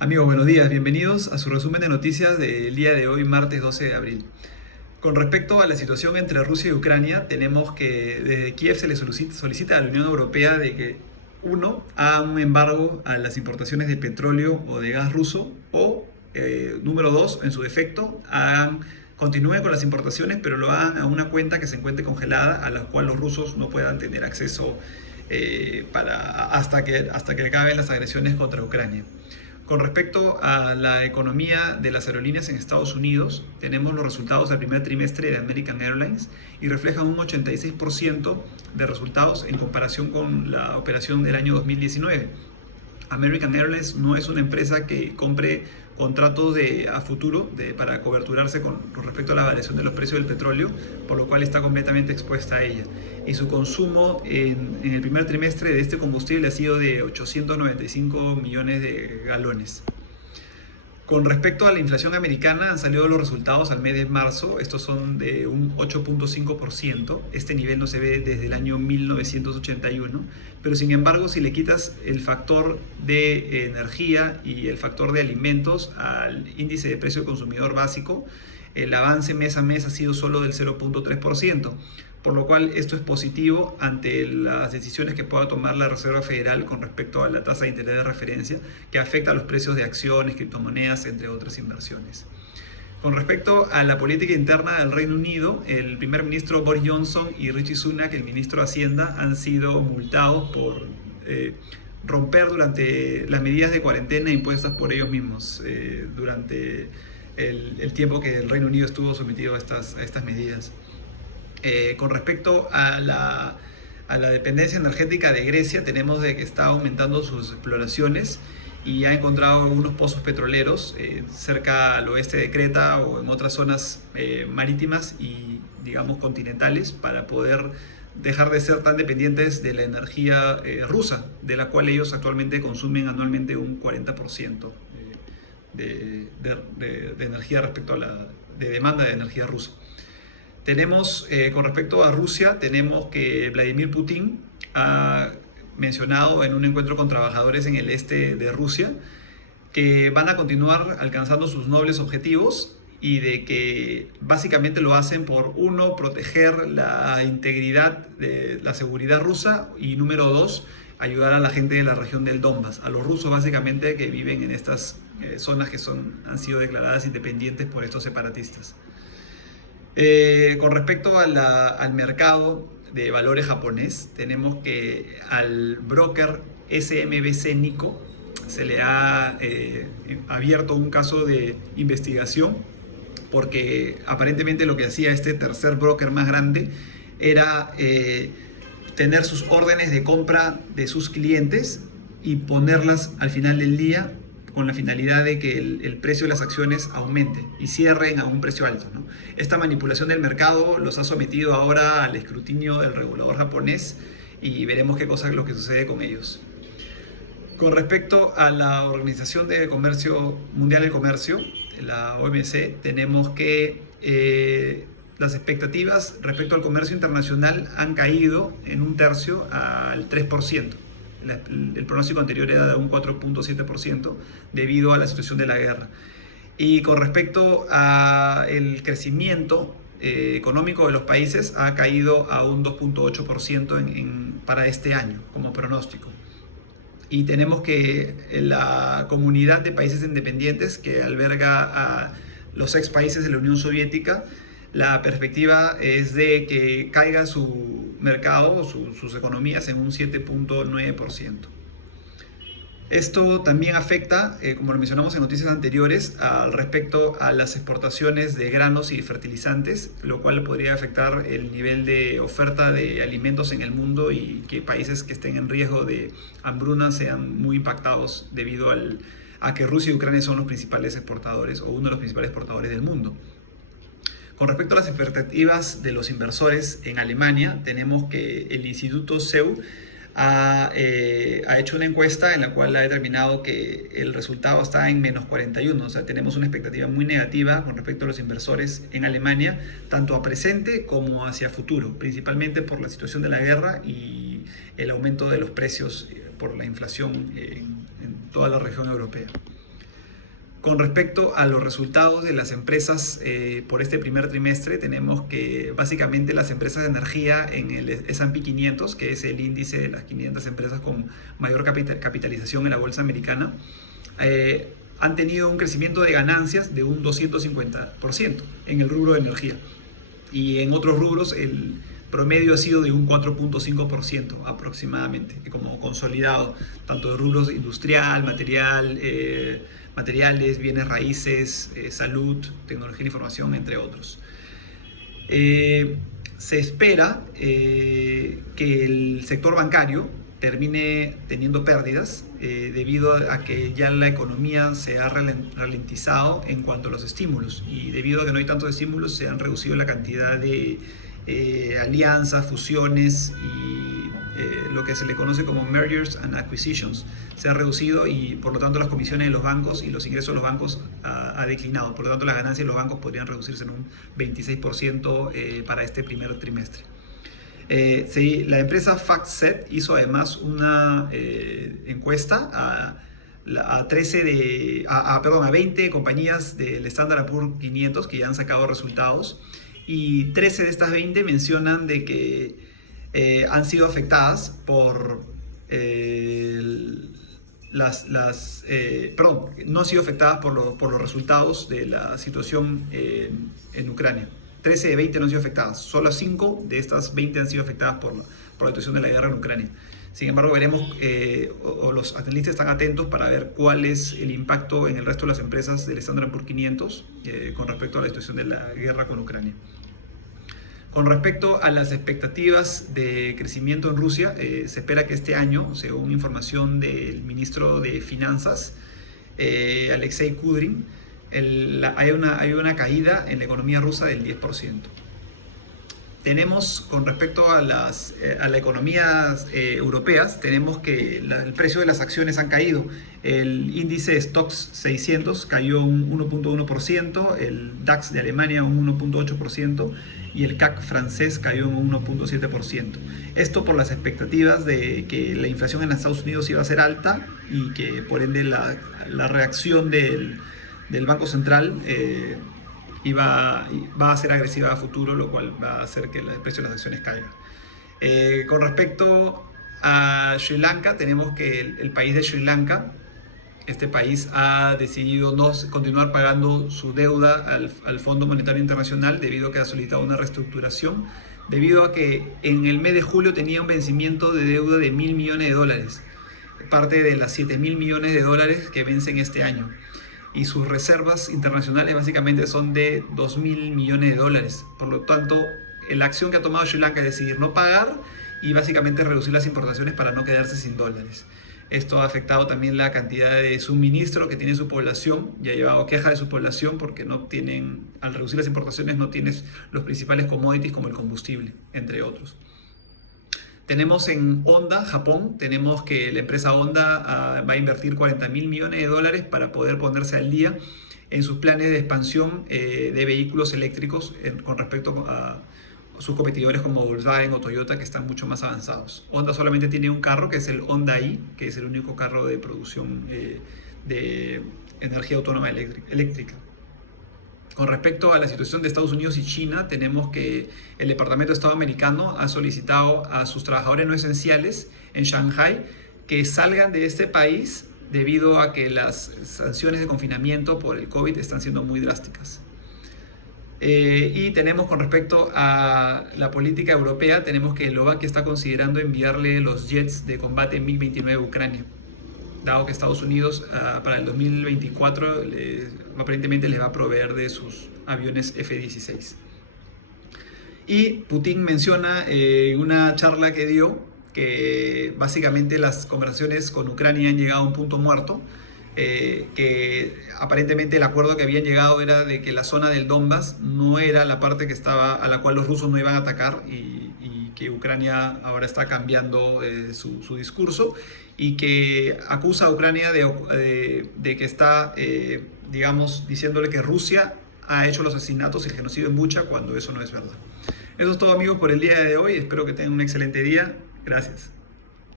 Amigos, buenos días, bienvenidos a su resumen de noticias del día de hoy, martes 12 de abril. Con respecto a la situación entre Rusia y Ucrania, tenemos que desde Kiev se le solicita a la Unión Europea de que, uno, haga un embargo a las importaciones de petróleo o de gas ruso, o, número dos, en su defecto, continúen con las importaciones, pero lo hagan a una cuenta que se encuentre congelada, a la cual los rusos no puedan tener acceso hasta que acaben las agresiones contra Ucrania. Con respecto a la economía de las aerolíneas en Estados Unidos, tenemos los resultados del primer trimestre de American Airlines y reflejan un 86% de resultados en comparación con la operación del año 2019. American Airlines no es una empresa que compre contratos a futuro para coberturarse con respecto a la variación de los precios del petróleo, por lo cual está completamente expuesta a ella. Y su consumo en el primer trimestre de este combustible ha sido de 895 millones de galones. Con respecto a la inflación americana, han salido los resultados al mes de marzo. Estos son de un 8.5%. Este nivel no se ve desde el año 1981. Pero sin embargo, si le quitas el factor de energía y el factor de alimentos al índice de precio del consumidor básico, el avance mes a mes ha sido solo del 0.3%. Por lo cual esto es positivo ante las decisiones que pueda tomar la Reserva Federal con respecto a la tasa de interés de referencia, que afecta a los precios de acciones, criptomonedas, entre otras inversiones. Con respecto a la política interna del Reino Unido, el primer ministro Boris Johnson y Rishi Sunak, el ministro de Hacienda, han sido multados por romper durante las medidas de cuarentena impuestas por ellos mismos durante el tiempo que el Reino Unido estuvo sometido a estas medidas. Con respecto a la dependencia energética de Grecia, tenemos de que está aumentando sus exploraciones y ha encontrado algunos pozos petroleros cerca al oeste de Creta o en otras zonas marítimas y, digamos, continentales, para poder dejar de ser tan dependientes de la energía rusa, de la cual ellos actualmente consumen anualmente un 40% de energía respecto a la demanda de energía rusa. Tenemos, con respecto a Rusia, tenemos que Vladimir Putin ha mencionado en un encuentro con trabajadores en el este de Rusia que van a continuar alcanzando sus nobles objetivos y de que básicamente lo hacen por, uno, proteger la integridad de la seguridad rusa y, número dos, ayudar a la gente de la región del Donbass, a los rusos básicamente que viven en estas zonas que han sido declaradas independientes por estos separatistas. Con respecto al mercado de valores japonés, tenemos que al broker SMBC Nikko se le ha abierto un caso de investigación porque aparentemente lo que hacía este tercer broker más grande era tener sus órdenes de compra de sus clientes y ponerlas al final del día con la finalidad de que el precio de las acciones aumente y cierren a un precio alto, ¿no? Esta manipulación del mercado los ha sometido ahora al escrutinio del regulador japonés y veremos qué cosa es lo que sucede con ellos. Con respecto a la Organización de Comercio Mundial del Comercio, la OMC, tenemos que las expectativas respecto al comercio internacional han caído en un tercio al 3%. El pronóstico anterior era de un 4.7% debido a la situación de la guerra. Y con respecto al crecimiento económico de los países, ha caído a un 2.8% para este año como pronóstico. Y tenemos que la comunidad de países independientes que alberga a los ex países de la Unión Soviética, la perspectiva es de que caiga su mercado, sus economías en un 7.9%. Esto también afecta, como lo mencionamos en noticias anteriores, al respecto a las exportaciones de granos y fertilizantes, lo cual podría afectar el nivel de oferta de alimentos en el mundo y que países que estén en riesgo de hambruna sean muy impactados debido a que Rusia y Ucrania son los principales exportadores o uno de los principales exportadores del mundo. Con respecto a las expectativas de los inversores en Alemania, tenemos que el Instituto SEU ha hecho una encuesta en la cual ha determinado que el resultado está en menos 41, o sea, tenemos una expectativa muy negativa con respecto a los inversores en Alemania, tanto a presente como hacia futuro, principalmente por la situación de la guerra y el aumento de los precios por la inflación en toda la región europea. Con respecto a los resultados de las empresas por este primer trimestre, tenemos que básicamente las empresas de energía en el S&P 500, que es el índice de las 500 empresas con mayor capitalización en la bolsa americana, han tenido un crecimiento de ganancias de un 250% en el rubro de energía. Y en otros rubros el promedio ha sido de un 4.5% aproximadamente, como consolidado, tanto de rubros industrial, materiales, bienes raíces, salud, tecnología de información, entre otros. Se espera que el sector bancario termine teniendo pérdidas debido a que ya la economía se ha ralentizado en cuanto a los estímulos, y debido a que no hay tantos estímulos se han reducido la cantidad de alianzas, fusiones y lo que se le conoce como mergers and acquisitions se ha reducido, y por lo tanto las comisiones de los bancos y los ingresos de los bancos ha declinado. Por lo tanto las ganancias de los bancos podrían reducirse en un 26% para este primer trimestre. Sí, la empresa FactSet hizo además una encuesta a 20 compañías del Standard & Poor's 500 que ya han sacado resultados, y 13 de estas 20 mencionan de que han sido afectadas por no han sido afectadas por los resultados de la situación en Ucrania. 13 de 20 no han sido afectadas, solo 5 de estas 20 han sido afectadas por la situación de la guerra en Ucrania. Sin embargo, veremos, o los analistas están atentos para ver cuál es el impacto en el resto de las empresas del Standard & Poor's 500 con respecto a la situación de la guerra con Ucrania. Con respecto a las expectativas de crecimiento en Rusia, se espera que este año, según información del ministro de Finanzas, Alexei Kudrin, hay una caída en la economía rusa del 10%. Tenemos, con respecto a las economías europeas, tenemos que el precio de las acciones han caído. El índice Stocks 600 cayó un 1.1%, el DAX de Alemania un 1.8% y el CAC francés cayó un 1.7%. Esto por las expectativas de que la inflación en Estados Unidos iba a ser alta y que por ende la reacción del Banco Central va a ser agresiva a futuro, lo cual va a hacer que el precio de las acciones caiga. Con respecto a Sri Lanka, tenemos que el país de Sri Lanka, este país ha decidido no continuar pagando su deuda al Fondo Monetario Internacional debido a que ha solicitado una reestructuración, debido a que en el mes de julio tenía un vencimiento de deuda de $1.000 millones, parte de las $7.000 millones que vencen este año. Y sus reservas internacionales básicamente son de $2.000 millones. Por lo tanto, la acción que ha tomado Sri Lanka es decidir no pagar y básicamente reducir las importaciones para no quedarse sin dólares. Esto ha afectado también la cantidad de suministro que tiene su población, y ha llevado queja de su población porque al reducir las importaciones no tienes los principales commodities como el combustible, entre otros. Tenemos en Honda, Japón, tenemos que la empresa Honda va a invertir $40.000 millones para poder ponerse al día en sus planes de expansión de vehículos eléctricos con respecto a sus competidores como Volkswagen o Toyota, que están mucho más avanzados. Honda solamente tiene un carro, que es el Honda i, que es el único carro de producción de energía autónoma eléctrica. Con respecto a la situación de Estados Unidos y China, tenemos que el Departamento de Estado americano ha solicitado a sus trabajadores no esenciales en Shanghai que salgan de este país debido a que las sanciones de confinamiento por el COVID están siendo muy drásticas. Y tenemos, con respecto a la política europea, tenemos que Eslovaquia está considerando enviarle los jets de combate MiG-29 a Ucrania, dado que Estados Unidos para el 2024 aparentemente les va a proveer de sus aviones F-16. Y Putin menciona en una charla que dio que básicamente las conversaciones con Ucrania han llegado a un punto muerto, que aparentemente el acuerdo que habían llegado era de que la zona del Donbass no era la parte a la cual los rusos no iban a atacar, y que Ucrania ahora está cambiando su discurso, y que acusa a Ucrania de que está, digamos, diciéndole que Rusia ha hecho los asesinatos y el genocidio en Bucha, cuando eso no es verdad. Eso es todo, amigos, por el día de hoy. Espero que tengan un excelente día. Gracias.